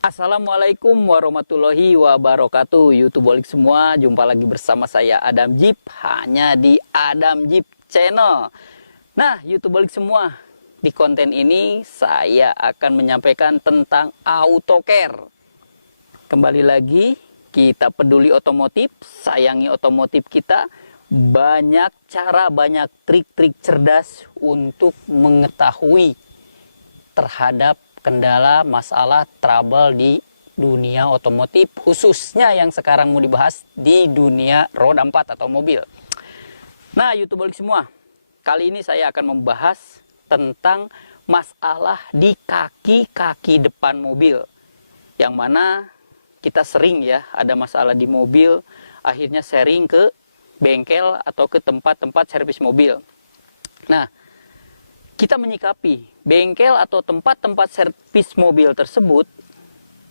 Assalamualaikum warahmatullahi wabarakatuh. YouTubeolik semua, jumpa lagi bersama saya Adam Jeep, hanya di Adam Jeep Channel. Nah, YouTubeolik semua, di konten ini saya akan menyampaikan tentang AutoCare. Kembali lagi, kita peduli otomotif, sayangi otomotif kita. Banyak cara, banyak trik-trik cerdas untuk mengetahui terhadap kendala, masalah, trouble di dunia otomotif, khususnya yang sekarang mau dibahas di dunia roda 4 atau mobil. Nah, YouTubeolik semua, kali ini saya akan membahas tentang masalah di kaki-kaki depan mobil, yang mana kita sering ya ada masalah di mobil, akhirnya sharing ke bengkel atau ke tempat-tempat servis mobil. Nah, kita menyikapi bengkel atau tempat-tempat servis mobil tersebut,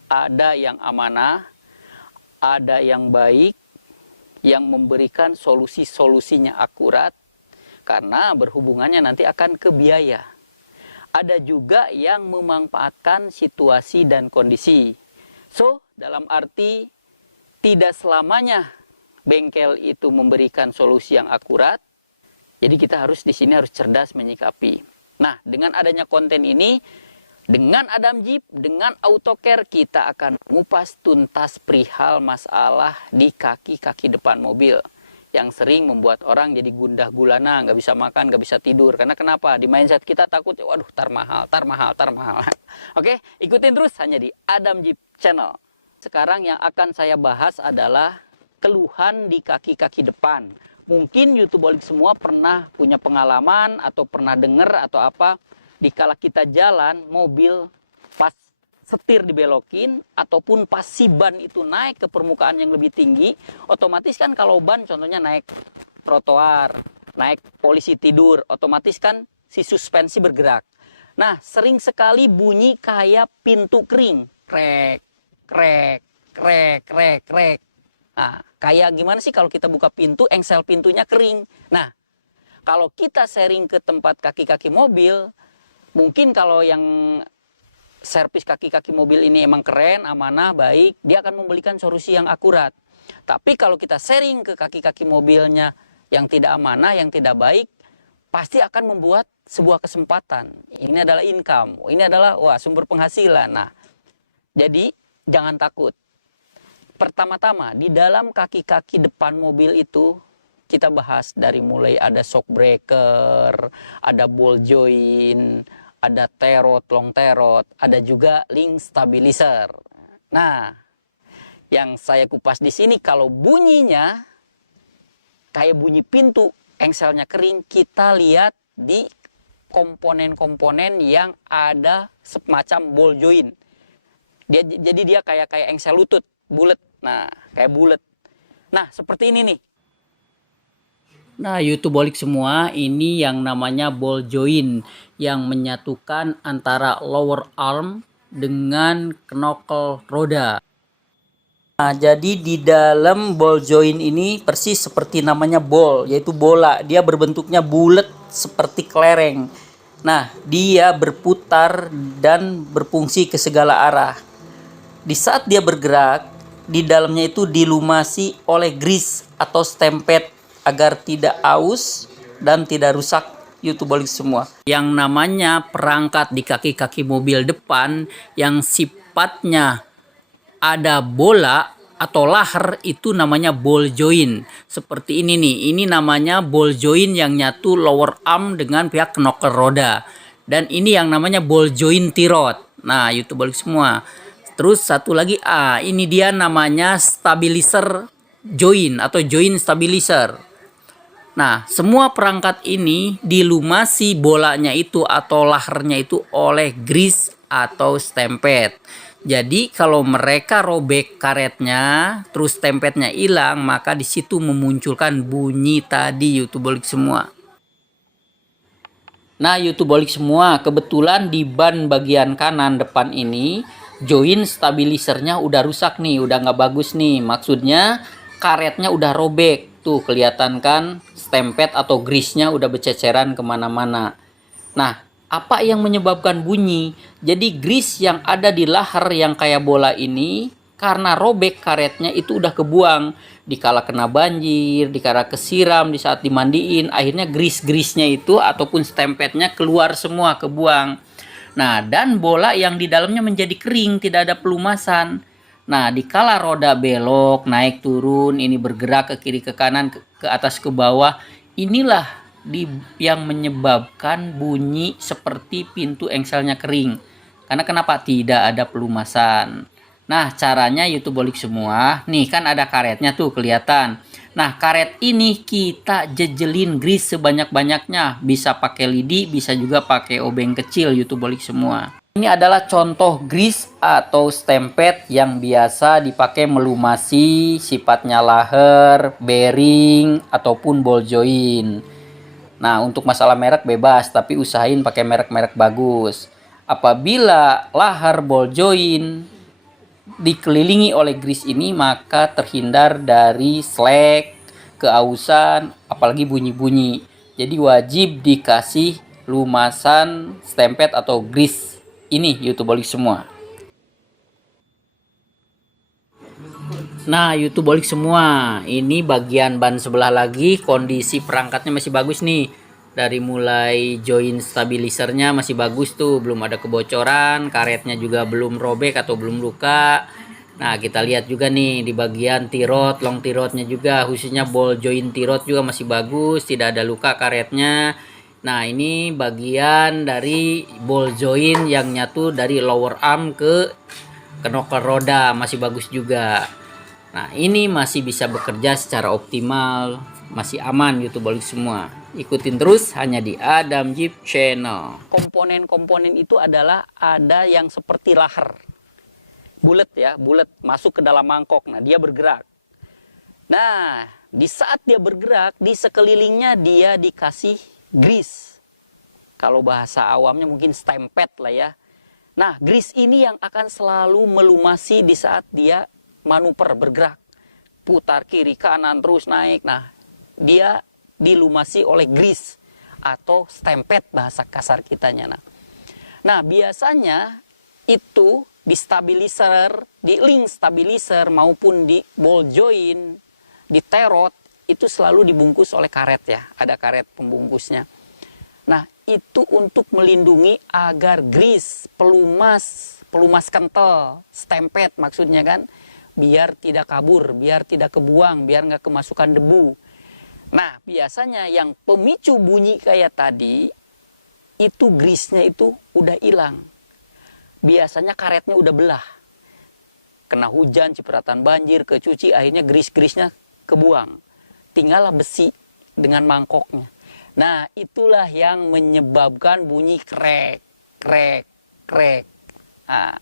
ada yang amanah, ada yang baik, yang memberikan solusi-solusinya akurat, karena berhubungannya nanti akan ke biaya. Ada juga yang memanfaatkan situasi dan kondisi. So, dalam arti tidak selamanya bengkel itu memberikan solusi yang akurat. Jadi kita harus di sini harus cerdas menyikapi. Nah, dengan adanya konten ini, dengan Adam Jeep, dengan AutoCare, kita akan mengupas tuntas perihal masalah di kaki-kaki depan mobil yang sering membuat orang jadi gundah gulana, nggak bisa makan, nggak bisa tidur. Karena kenapa? Di mindset kita takut, waduh, tar mahal, tar mahal, tar mahal. Oke, ikutin terus hanya di Adam Jeep Channel. Sekarang yang akan saya bahas adalah keluhan di kaki-kaki depan. Mungkin YouTubeolik semua pernah punya pengalaman atau pernah dengar atau apa, dikala kita jalan mobil pas setir dibelokin ataupun pas si ban itu naik ke permukaan yang lebih tinggi, otomatis kan kalau ban contohnya naik trotoar, naik polisi tidur, otomatis kan si suspensi bergerak. Nah, sering sekali bunyi kayak pintu kering, krek, krek, krek, krek, krek. Nah, kayak gimana sih kalau kita buka pintu, engsel pintunya kering. Nah, kalau kita sharing ke tempat kaki-kaki mobil, mungkin kalau yang servis kaki-kaki mobil ini emang keren, amanah, baik, dia akan memberikan solusi yang akurat. Tapi kalau kita sharing ke kaki-kaki mobilnya yang tidak amanah, yang tidak baik, pasti akan membuat sebuah kesempatan. Ini adalah income, ini adalah sumber penghasilan. Nah, jadi jangan takut. Pertama-tama, di dalam kaki-kaki depan mobil itu, kita bahas dari mulai ada shock breaker, ada ball joint, ada terot, long terot, ada juga link stabilizer. Nah, yang saya kupas di sini, kalau bunyinya kayak bunyi pintu, engselnya kering, kita lihat di komponen-komponen yang ada semacam ball joint. Jadi dia kayak engsel lutut, bulat. Nah, kayak bulat. Nah, seperti ini nih. Nah, YouTubeolik semua, ini yang namanya ball joint yang menyatukan antara lower arm dengan knuckle roda. Nah, jadi di dalam ball joint ini persis seperti namanya ball, yaitu bola. Dia berbentuknya bulat seperti kelereng. Nah, dia berputar dan berfungsi ke segala arah. Di saat dia bergerak, di dalamnya itu dilumasi oleh grease atau stemped agar tidak aus dan tidak rusak YouTubeolik semua. Yang namanya perangkat di kaki-kaki mobil depan yang sifatnya ada bola atau lahar itu namanya ball joint. Seperti ini nih, ini namanya ball joint yang nyatu lower arm dengan pihak knocker roda. Dan ini yang namanya ball joint tirot. Nah, YouTubeolik semua. Terus satu lagi, ini dia namanya stabilizer joint atau joint stabilizer. Nah, semua perangkat ini dilumasi bolanya itu atau laharnya itu oleh grease atau stemped. Jadi kalau mereka robek karetnya, terus stempednya hilang, maka di situ memunculkan bunyi tadi YouTubeolik semua. Nah, YouTubeolik semua, kebetulan di ban bagian kanan depan ini joint stabilizernya udah rusak nih, udah nggak bagus nih. Maksudnya karetnya udah robek. Tuh kelihatan kan stemped atau grease-nya udah berceceran kemana-mana. Nah, Apa yang menyebabkan bunyi? Jadi grease yang ada di lahar yang kayak bola ini, karena robek karetnya itu udah kebuang. Dikala kena banjir, dikala kesiram, di saat dimandiin, akhirnya grease-grease-nya itu ataupun stempetnya keluar semua, kebuang. Nah, dan bola yang di dalamnya menjadi kering, tidak ada pelumasan. Nah, dikala roda belok, naik turun, ini bergerak ke kiri ke kanan, ke atas ke bawah, inilah yang menyebabkan bunyi seperti pintu engselnya kering. Karena kenapa? Tidak ada pelumasan. Nah, caranya YouTubeolik semua. Nih kan ada karetnya tuh kelihatan. Nah, karet ini kita jejelin grease sebanyak-banyaknya. Bisa pakai lidi, bisa juga pakai obeng kecil YouTubeolik semua. Ini adalah contoh grease atau stempet yang biasa dipakai melumasi sifatnya lahar, bearing, ataupun ball joint. Nah, untuk masalah merek bebas, tapi usahain pakai merek-merek bagus. Apabila lahar ball joint dikelilingi oleh grease ini, maka terhindar dari slack, keausan, apalagi bunyi-bunyi. Jadi wajib dikasih lumasan stempet atau grease ini YouTubeolik semua. Nah, YouTubeolik semua, ini bagian ban sebelah lagi, kondisi perangkatnya masih bagus nih. Dari mulai join stabilisernya masih bagus tuh, belum ada kebocoran, karetnya juga belum robek atau belum luka. Nah, kita lihat juga nih di bagian tirot, long tirotnya juga, khususnya ball joint tirot juga masih bagus, tidak ada luka karetnya. Nah, ini bagian dari ball joint yang nyatu dari lower arm ke knocker roda masih bagus juga. Nah, ini masih bisa bekerja secara optimal, masih aman YouTubeolik semua. Ikutin terus hanya di Adam Jeep Channel. Komponen-komponen itu adalah ada yang seperti lahar. Bulat ya, bulat masuk ke dalam mangkok. Nah, dia bergerak. Nah, di saat dia bergerak, di sekelilingnya dia dikasih grease. Kalau bahasa awamnya mungkin stempet lah ya. Nah, grease ini yang akan selalu melumasi di saat dia manuver bergerak. Putar kiri kanan terus naik. Nah, dia dilumasi oleh grease atau stempet bahasa kasar kitanya. Nah, biasanya itu di stabilizer, di link stabilizer maupun di ball joint, di terot itu selalu dibungkus oleh karet ya. Ada karet pembungkusnya. Nah, itu untuk melindungi agar grease, pelumas kental, stempet maksudnya kan, biar tidak kabur, biar tidak kebuang, biar nggak kemasukan debu. Nah, biasanya yang pemicu bunyi kayak tadi, itu grease-nya itu udah hilang. Biasanya karetnya udah belah. Kena hujan, cipratan banjir, kecuci, akhirnya grease-grease-nya kebuang. Tinggallah besi dengan mangkoknya. Nah, itulah yang menyebabkan bunyi krek, krek, krek. Nah,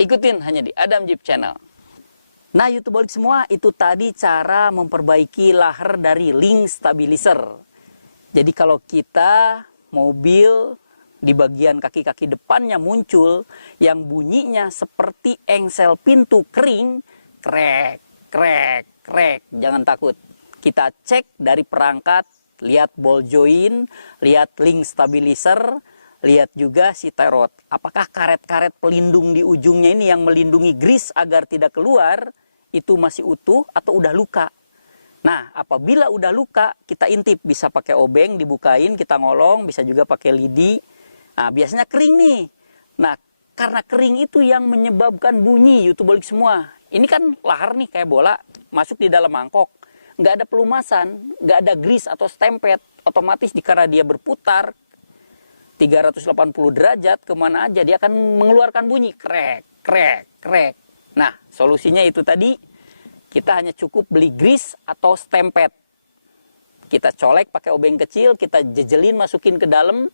ikutin hanya di Adam Jeep Channel. Nah, YouTubeolik semua, itu tadi cara memperbaiki lahar dari link stabilizer. Jadi kalau kita mobil di bagian kaki-kaki depannya muncul yang bunyinya seperti engsel pintu kering, krek, krek, krek, jangan takut. Kita cek dari perangkat, lihat ball joint, lihat link stabilizer, lihat juga si terot. Apakah karet-karet pelindung di ujungnya ini yang melindungi grease agar tidak keluar, itu masih utuh atau udah luka. Nah, apabila udah luka, kita intip. Bisa pakai obeng, dibukain, kita ngolong, bisa juga pakai lidi. Nah, biasanya kering nih. Nah, karena kering itu yang menyebabkan bunyi YouTubeolik semua. Ini kan lahar nih kayak bola, masuk di dalam mangkok. Nggak ada pelumasan, nggak ada grease atau stempet. Otomatis dikala dia berputar 380 derajat kemana aja, dia akan mengeluarkan bunyi krek, krek, krek. Nah, solusinya itu tadi, kita hanya cukup beli grease atau stempet. Kita colek pakai obeng kecil, kita jejelin, masukin ke dalam,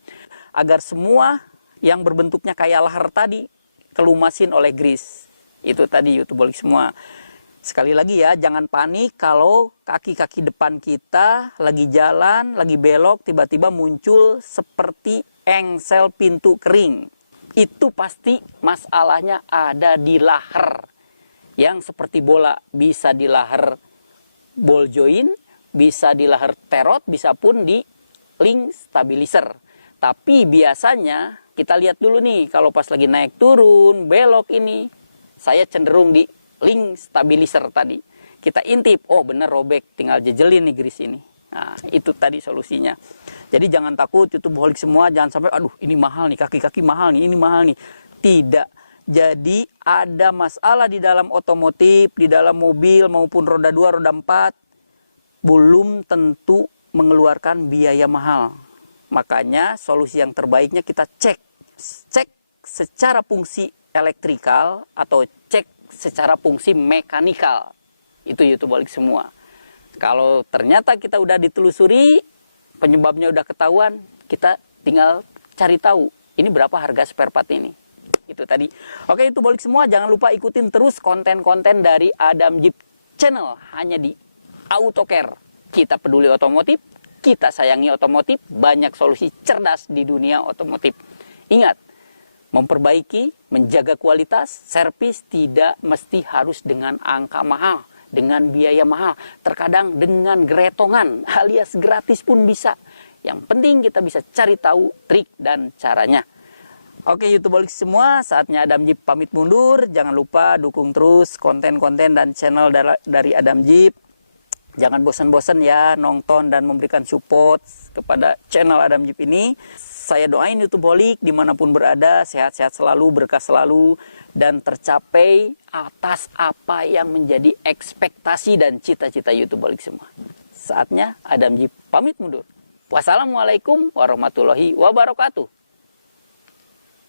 agar semua yang berbentuknya kayak lahar tadi, kelumasin oleh grease. Itu tadi YouTubeolik semua. Sekali lagi ya, jangan panik kalau kaki-kaki depan kita lagi jalan, lagi belok, tiba-tiba muncul seperti engsel pintu kering. Itu pasti masalahnya ada di lahar. Yang seperti bola, bisa di lahar ball joint, bisa di lahar terot, bisa pun di link stabilizer. Tapi biasanya kita lihat dulu nih, kalau pas lagi naik turun, belok ini, saya cenderung di link stabilizer tadi. Kita intip, oh bener robek, tinggal jejelin nih grease ini. Nah, itu tadi solusinya. Jadi jangan takut YouTubeholik semua, jangan sampai, aduh ini mahal nih, kaki-kaki mahal nih, ini mahal nih. Tidak. Jadi ada masalah di dalam otomotif, di dalam mobil maupun roda 2, roda 4, belum tentu mengeluarkan biaya mahal. Makanya solusi yang terbaiknya kita cek secara fungsi elektrikal atau cek secara fungsi mekanikal. Itu YouTubeholik semua. Kalau ternyata kita udah ditelusuri, penyebabnya udah ketahuan, kita tinggal cari tahu ini berapa harga spare part ini. Itu tadi. Oke, YouTubeholik semua, jangan lupa ikutin terus konten-konten dari Adam Jeep Channel hanya di AutoCare. Kita peduli otomotif, kita sayangi otomotif, banyak solusi cerdas di dunia otomotif. Ingat, memperbaiki, menjaga kualitas, servis tidak mesti harus dengan angka mahal, dengan biaya mahal. Terkadang dengan gretongan alias gratis pun bisa. Yang penting kita bisa cari tahu trik dan caranya. Oke YouTubeholik semua, saatnya Adam Jeep pamit mundur. Jangan lupa dukung terus konten-konten dan channel dari Adam Jeep. Jangan bosan-bosan ya nonton dan memberikan support kepada channel Adam Jeep ini. Saya doain YouTubeholik dimanapun berada, sehat-sehat selalu, berkah selalu, dan tercapai atas apa yang menjadi ekspektasi dan cita-cita YouTubeholik semua. Saatnya Adam Jeep pamit mundur. Wassalamualaikum warahmatullahi wabarakatuh.